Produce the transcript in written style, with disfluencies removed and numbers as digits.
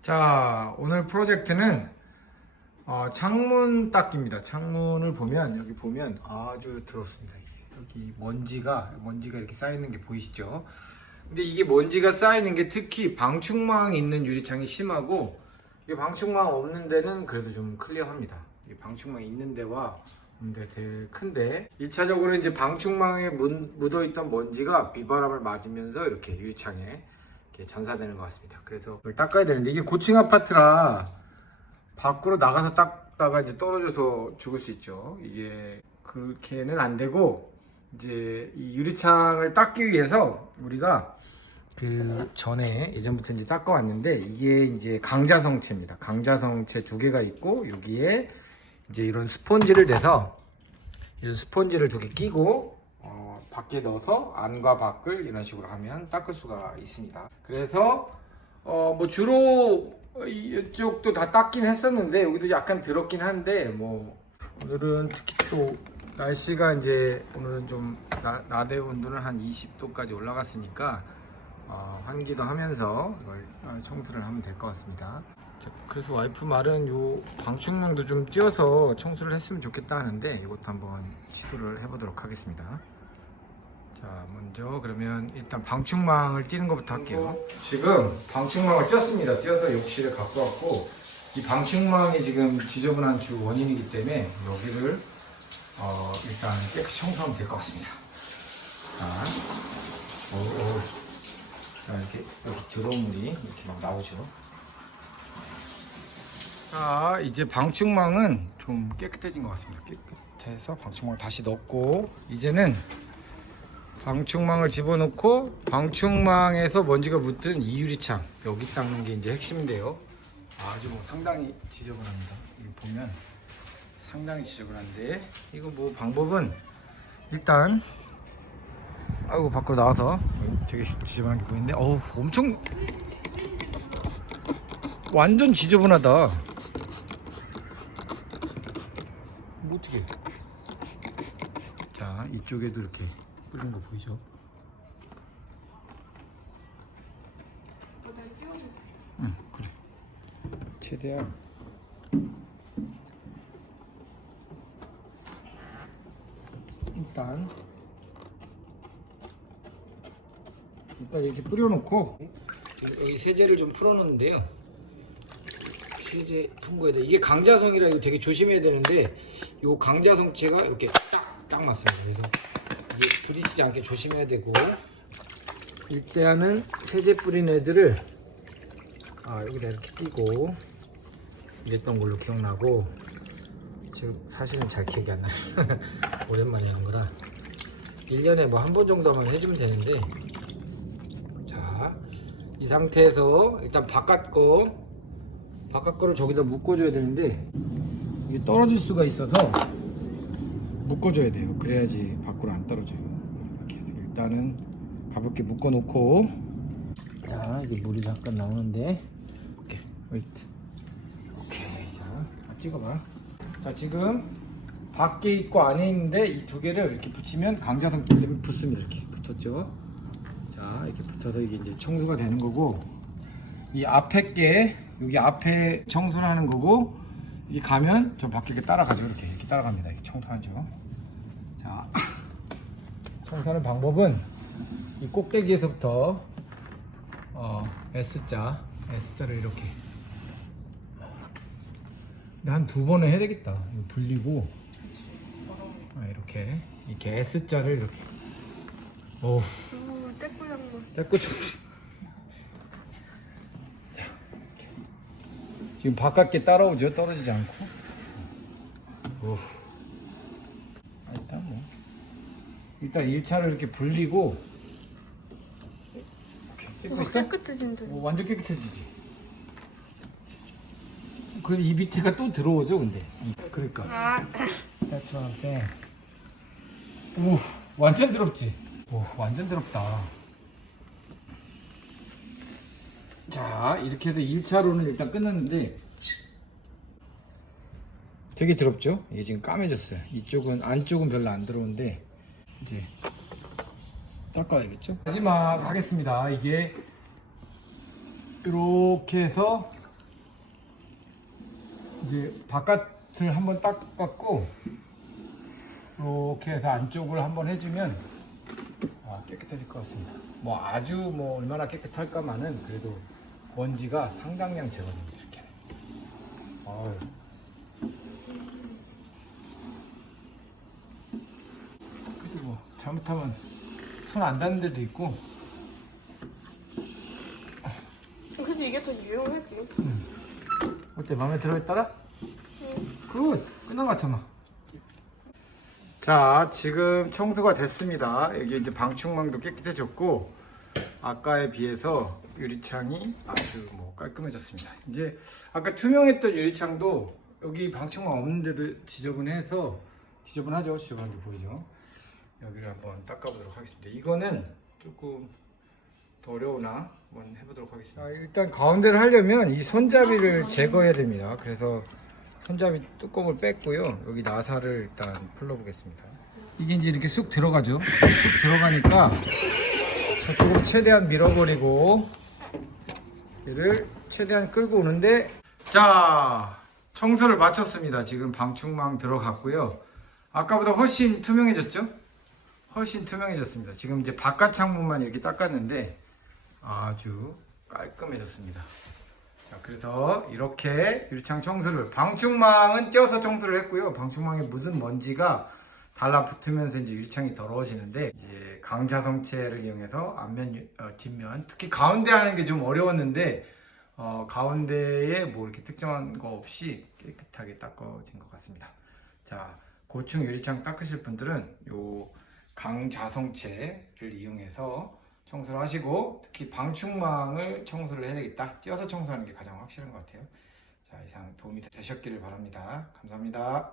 자, 오늘 프로젝트는 창문 닦기입니다. 창문을 보면 여기 보면 아주 더럽습니다. 여기 먼지가 이렇게 쌓이는 게 보이시죠? 근데 이게 먼지가 쌓이는 게 특히 방충망 있는 유리창이 심하고, 이 방충망 없는 데는 그래도 좀 클리어합니다. 이 방충망 있는 데와 없는 데가 제일 큰데, 1차적으로 이제 방충망에 묻어있던 먼지가 비바람을 맞으면서 이렇게 유리창에 이렇게 전사되는 것 같습니다. 그래서 이걸 닦아야 되는데, 이게 고층 아파트라 밖으로 나가서 닦다가 이제 떨어져서 죽을 수 있죠. 이게 그렇게는 안 되고, 이제 이 유리창을 닦기 위해서 우리가 그 전에 예전부터 이제 닦아왔는데, 이게 이제 강자성체입니다. 강자성체 두 개가 있고, 여기에 이제 이런 스펀지를 내서 이런 스펀지를 두 개 끼고 밖에 넣어서 안과 밖을 이런 식으로 하면 닦을 수가 있습니다. 그래서 뭐 주로 이쪽도 다 닦긴 했었는데, 여기도 약간 더럽긴 한데, 뭐 오늘은 특히 또 날씨가 이제 오늘은 좀 낮의 온도는 한 20도까지 올라갔으니까 환기도 하면서 이걸 청소를 하면 될 것 같습니다. 자, 그래서 와이프 말은 요 방충망도 좀 띄워서 청소를 했으면 좋겠다 하는데, 이것도 한번 시도를 해보도록 하겠습니다. 자, 먼저 그러면 일단 방충망을 띄는 것부터 할게요. 지금 방충망을 띄었습니다. 띄어서 욕실에 갖고 왔고, 이 방충망이 지금 지저분한 주 원인이기 때문에 여기를 일단 깨끗이 청소하면 될 것 같습니다. 자, 자, 이렇게 여기 더러운 물이 이렇게 막 나오죠. 자, 이제 방충망은 좀 깨끗해진 것 같습니다. 깨끗해서 방충망을 다시 넣고, 이제는 방충망을 집어넣고 방충망에서 먼지가 묻은 이 유리창 여기 닦는 게 이제 핵심인데요. 아주 뭐 상당히 지저분합니다. 이거 보면 상당히 지저분한데, 이거 뭐 방법은 일단 아이고 밖으로 나와서 되게 지저분한 게 보이는데, 어우 엄청 완전 지저분하다. 뭐 어떻게? 자, 이쪽에도 이렇게 뿌리는 거 보이죠? 날 찍어줄게. 응, 그래. 최대한 일단 이렇게 뿌려놓고, 여기 세제를 좀 풀어놓는데요. 세제 풍부해야 돼. 이게 강자성이라 이거 되게 조심해야 되는데, 이 강자성체가 이렇게 딱 맞습니다. 그래서 이게 부딪히지 않게 조심해야 되고, 일단은 세제 뿌린 애들을 여기다 이렇게 끼고 이랬던 걸로 기억나고, 지금 사실은 잘 기억이 안 나요. 오랜만에 하는 거라 1년에 뭐 한 번 정도만 해주면 되는데, 자, 이 상태에서 일단 바깥 거를 저기다 묶어줘야 되는데, 이게 떨어질 수가 있어서 묶어줘야 돼요. 그래야지 밖으로 안 떨어져요. 이렇게 해서 일단은 가볍게 묶어놓고, 자, 이게 물이 잠깐 나오는데, 오케이, 웨이트. 오케이, 자, 찍어봐. 자, 지금 밖에 있고 안에 있는데 이 두 개를 이렇게 붙이면 강자성 때문에 붙습니다. 이렇게 붙었죠. 자, 이렇게 붙어서 이게 이제 청소가 되는 거고, 이 앞에 게 여기 앞에 청소를 하는 거고, 이게 가면 저 밖에 이렇게 따라가죠. 이렇게 따라갑니다. 이렇게 청소하죠. 자, 청소하는 방법은 이 꼭대기에서부터 S자를 이렇게 한 두 번은 해야 되겠다. 이거 불리고 이렇게 S자를 이렇게. 오, 떼꾸량만. 떼꾸 좀. 자, 지금 바깥게 따라오죠. 떨어지지 않고. 오. 일단 1차를 이렇게 불리고. 찍고 있어? 깨끗해진다. 완전 깨끗해지지. 그래서 이 밑에가 또 들어오죠, 근데. 그러니까. That's what I'm saying. 오, 완전 더럽지? 오, 완전 더럽다. 자, 이렇게 해서 1차로는 일단 끝났는데, 되게 더럽죠? 이게 지금 까매졌어요. 이쪽은, 안쪽은 별로 안 들어오는데, 이제 닦아야겠죠? 마지막 하겠습니다. 이게 이렇게 해서 이제 바깥을 한번 닦았고 이렇게 해서 안쪽을 한번 해주면 깨끗해질 것 같습니다. 뭐 아주 뭐 얼마나 깨끗할까만은 그래도 먼지가 상당량 제거됩니다. 이렇게. 어휴. 그래도 뭐 잘못하면 손 안 닿는 데도 있고. 그치 이게 더 유용하지. 어때? 마음에 들어 했더라? 응. 굿! 끝난 것 같아 막. 자, 지금 청소가 됐습니다. 여기 이제 방충망도 깨끗해졌고 아까에 비해서 유리창이 아주 뭐 깔끔해졌습니다. 이제 아까 투명했던 유리창도 여기 방충망 없는데도 지저분해서 지저분하죠? 지저분한 게 보이죠? 여기를 한번 닦아보도록 하겠습니다. 이거는 조금 더 어려우나 한번 해보도록 하겠습니다. 일단 가운데를 하려면 이 손잡이를 제거해야 됩니다. 그래서 손잡이 뚜껑을 뺐고요. 여기 나사를 일단 풀러보겠습니다. 이게 이제 이렇게 쑥 들어가죠. 쑥 들어가니까 저쪽으로 최대한 밀어버리고 얘를 최대한 끌고 오는데, 자, 청소를 마쳤습니다. 지금 방충망 들어갔고요. 아까보다 훨씬 투명해졌죠? 훨씬 투명해졌습니다. 지금 이제 바깥 창문만 이렇게 닦았는데 아주 깔끔해졌습니다. 자, 그래서 이렇게 유리창 청소를, 방충망은 떼어서 청소를 했고요. 방충망에 묻은 먼지가 달라붙으면서 이제 유리창이 더러워지는데, 이제 강자성체를 이용해서 앞면, 뒷면, 특히 가운데 하는 게 좀 어려웠는데 가운데에 뭐 이렇게 특정한 거 없이 깨끗하게 닦아진 것 같습니다. 자, 고층 유리창 닦으실 분들은 요 강자성체를 이용해서 청소를 하시고, 특히 방충망을 청소를 해야 되겠다. 띄어서 청소하는 게 가장 확실한 것 같아요. 자, 이상 도움이 되셨기를 바랍니다. 감사합니다.